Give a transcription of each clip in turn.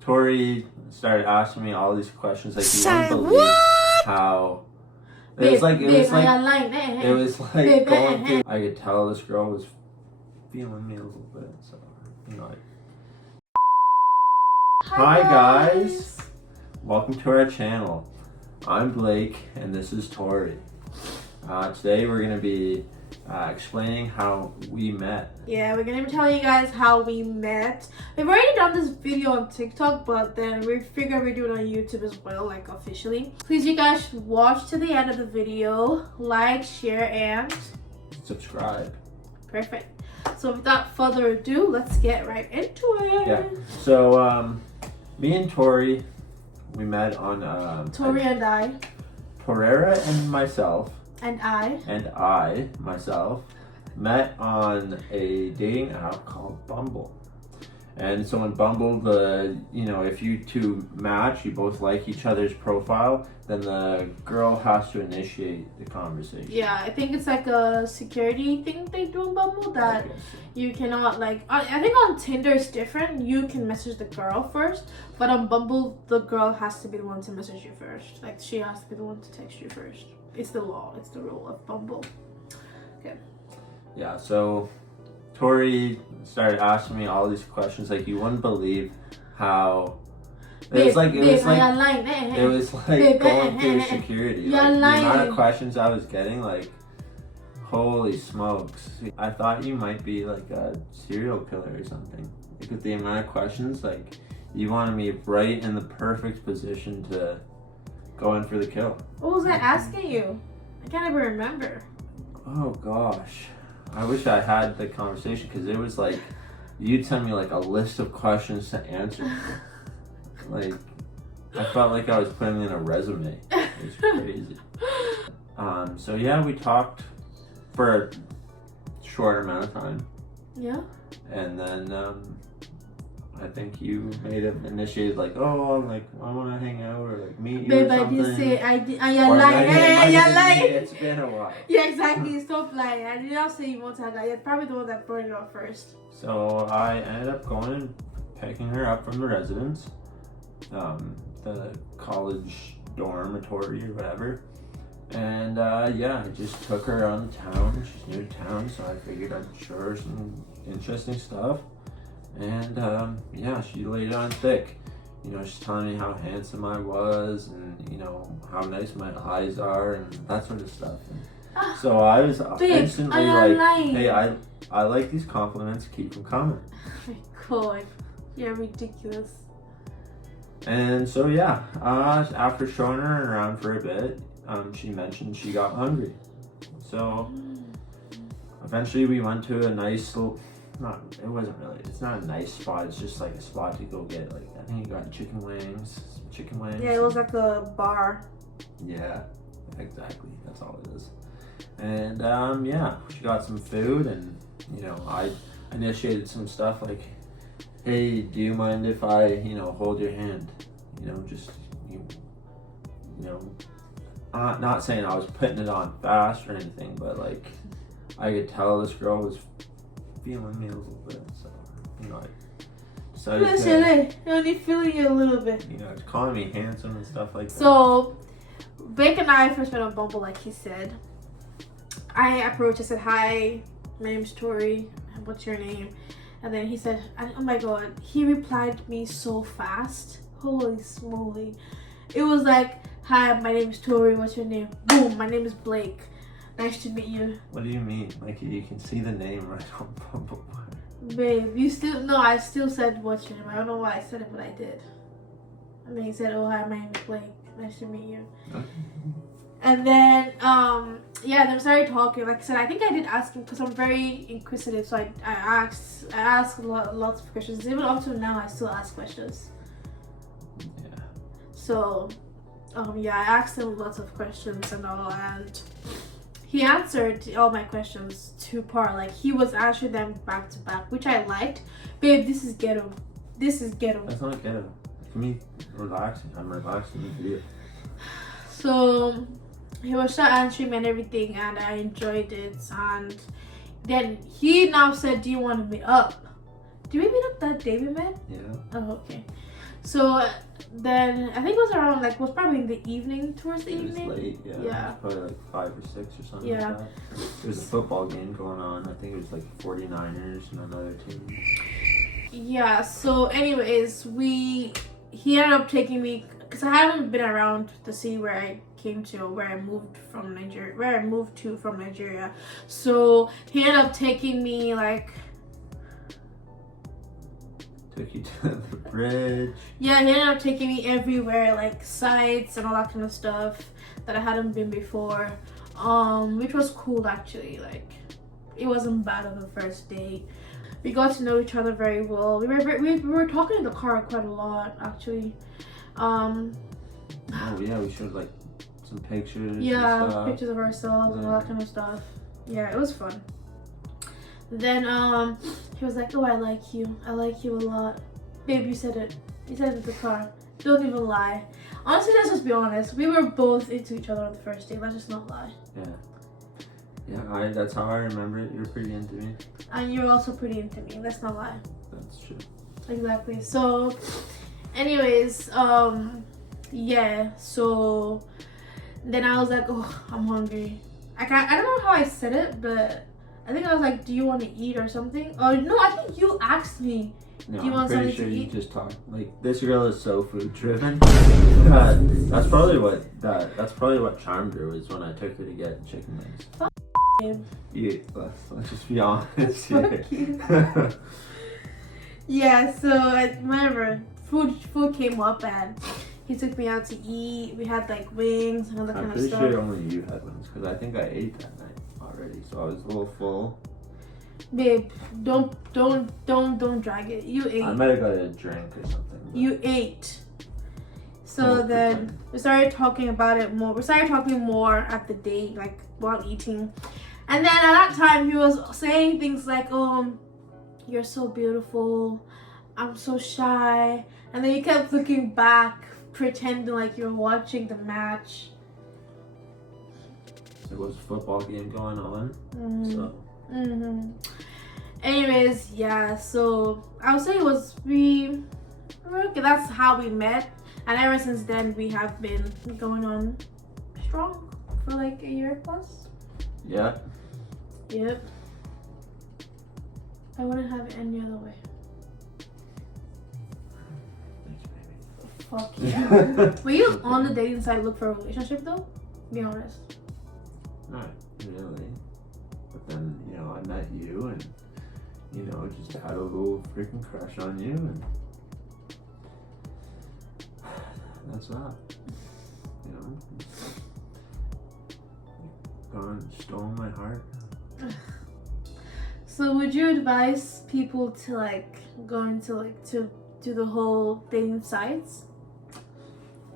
Tori started asking me all these questions, like you wouldn't believe how it was like going through. I could tell this girl was feeling me a little bit, so like. Hi guys, welcome to our channel. I'm Blake and this is Tori. Today we're gonna be explaining how we met. Yeah, we're gonna tell you guys how we met. We've already done this video on TikTok, but then we figured we'd do it on YouTube as well, like officially. Please, you guys should watch to the end of the video, like, share, and subscribe. Perfect. So without further ado, let's get right into it. Yeah. So me and Tori, we met on Tori and I. Torera and myself. And I myself, met on a dating app called Bumble. And so on Bumble, if you two match, you both like each other's profile, then the girl has to initiate the conversation. Yeah, I think it's like a security thing they do on Bumble that you cannot I think on Tinder it's different. You can message the girl first, but on Bumble, the girl has to be the one to message you first. Like she has to be the one to text you first. It's the law. It's the rule of Bumble. Okay. Yeah, so Tori started asking me all these questions, like you wouldn't believe how it was like going through security. Like, the amount of questions I was getting, like holy smokes. I thought you might be like a serial killer or something. Like with the amount of questions, like you wanted me right in the perfect position to go in for the kill. What was I asking you? I can't even remember. Oh gosh. I wish I had the conversation because it was like you'd send me like a list of questions to answer. Like I felt like I was putting in a resume. It was crazy. So yeah, we talked for a short amount of time. Yeah. And then I think you may have initiated like, oh, like I want to hang out or like meet you. Babe, or something. I did say you're lying. It's been a while. Yeah, exactly. Stop lying. I did not say you want to hang out. You're probably the one that brought it up first. So I ended up going and picking her up from the residence, the college dormitory or whatever. And I just took her on town. She's new to town, so I figured I'd show her some interesting stuff. And she laid on thick. She's telling me how handsome I was and, how nice my eyes are and that sort of stuff. And so I was instantly like, hey, I like these compliments, keep them coming. Oh my God, you're ridiculous. And so after showing her around for a bit, she mentioned she got hungry. So eventually we went to a nice little, it's not a nice spot, it's just like a spot to go get, like, I think you got chicken wings. Yeah, it was like a bar. Yeah, exactly, that's all it is. And she got some food and, I initiated some stuff like, hey, do you mind if I, hold your hand? I'm not saying I was putting it on fast or anything, but like, I could tell this girl was feeling me a little bit, so I decided to, only feeling you a little bit. Calling me handsome and stuff like that. So Blake and I first met on Bumble, like he said. I approached, I said, hi, my name's Tori, what's your name? And then he said, oh my God, he replied me so fast. Holy smoly. It was like, hi, my name's Tori, what's your name? Boom, my name is Blake. Nice to meet you. What do you mean? Like, you can see the name right on Bumble. Babe, I still said what's your name. I don't know why I said it, but I did. And then he said, oh, hi, my name is Blake. Nice to meet you. Okay. And then, then we started talking. Like I said, I think I did ask him because I'm very inquisitive. So I asked lots of questions. Even up to now, I still ask questions. Yeah. So, I asked him lots of questions and all, and he answered all my questions to par. Like, he was answering them back to back, which I liked. Babe, this is ghetto. This is ghetto. That's not ghetto. For me, relaxing. I'm relaxing the video. So, he was start answering me and everything, and I enjoyed it. And then he now said, do you want to meet up? Did we meet up that day we met? Yeah. Oh, okay. So then I think it was around like was probably in the evening, towards the It was evening. late, yeah. Yeah. It was probably like 5 or 6 or something Yeah. like that. There was a football game going on. I think it was like 49ers and another team. Yeah. So anyways, he ended up taking me because I haven't been around to see where I came to, where I moved from Nigeria, where I moved to from Nigeria. So he ended up taking me like. Took you to the bridge. Yeah, he ended up taking me everywhere, like sites and all that kind of stuff that I hadn't been before, which was cool actually. Like, it wasn't bad on the first date. We got to know each other very well. We were talking in the car quite a lot actually. Oh yeah, we showed like some pictures. Yeah, and stuff. pictures of ourselves and all that kind of stuff. Yeah, it was fun. Then he was like, "Oh, I like you a lot." Babe, you said it in the car. Don't even lie. Honestly, let's just be honest. We were both into each other on the first date. Let's just not lie. Yeah, that's how I remember it. You're pretty into me. And you're also pretty into me. Let's not lie. That's true. Exactly. So, anyways, yeah. So then I was like, "Oh, I'm hungry." I don't know how I said it, but I think I was like, "Do you want to eat or something?" Oh no, I think you asked me. No, Do you I'm want pretty something sure to you eat? just talked. Like, this girl is so food driven. That's probably what charmed her, was when I took her to get chicken wings. Babe. Let's just be honest Fuck here. Yeah, so whenever food came up and he took me out to eat, we had like wings and all that I'm kind of pretty stuff. sure only you had ones, because I think I ate that night already, so I was a little full. Babe, don't drag it. You ate. I might have got a drink or something. but- You ate. So Won't then pretend. we started talking about it more. We started talking more at the date, like while eating. And then at that time, he was saying things like, "You're so beautiful. I'm so shy." And then you kept looking back, pretending like you're watching the match. There was a football game going on, so Anyways, yeah. So I would say it was okay. That's how we met, and ever since then we have been going on strong for like a year plus. yeah. Yep. I wouldn't have it any other way. Thanks, Fuck yeah. Were you on the dating site look for a relationship though? Be honest. Not really. But then, I met you and, just had a little freaking crush on you, and that's that. Gone and stolen my heart. So would you advise people to like go into like to do the whole dating sites?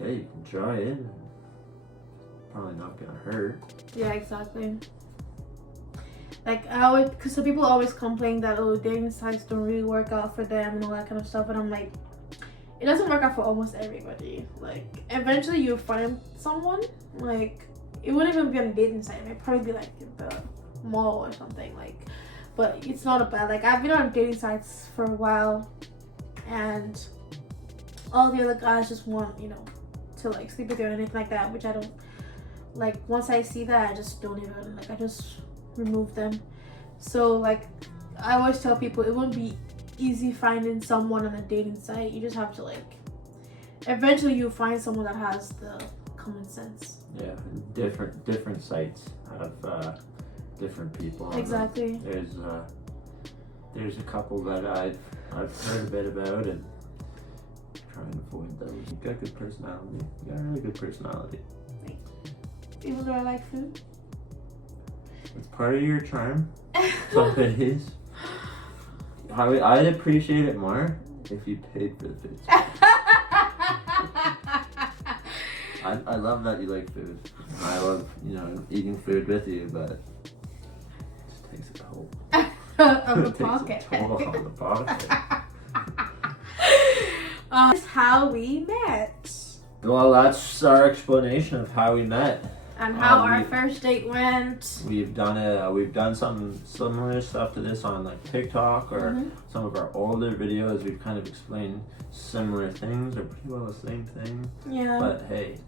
Yeah, you can try it. Probably not gonna hurt. Yeah, exactly. Like I always, because some people always complain that dating sites don't really work out for them and all that kind of stuff, and I'm like, it doesn't work out for almost everybody. Like eventually you'll find someone. Like it wouldn't even be on a dating site. It'd probably be like in the mall or something. Like, but it's not a bad. Like I've been on dating sites for a while, and all the other guys just want to like sleep with you or anything like that, which I don't. Like once I see that, I just don't even I just remove them. So like I always tell people, it won't be easy finding someone on a dating site. You just have to eventually you'll find someone that has the common sense. Yeah, and different sites have different people on them. Exactly. There's a couple that I've heard a bit about, and try and avoid those. You got good personality. You got a really good personality. Even though I like food. It's part of your charm. Some days. I'd appreciate it more if you paid for the food. I love that you like food. I love, eating food with you, but it just takes a toll. On the It takes pocket. a toll on the pocket. That's how we met. Well, that's our explanation of how we met. on how our first date went. We've done some similar stuff to this on like TikTok or some of our older videos. We've kind of explained similar things or pretty well the same thing. Yeah. But hey,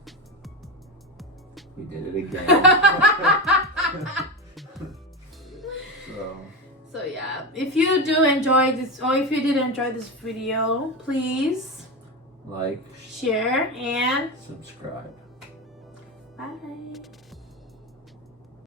we did it again. So yeah, if you do enjoy this, or if you did enjoy this video, please like, share, and subscribe. bye.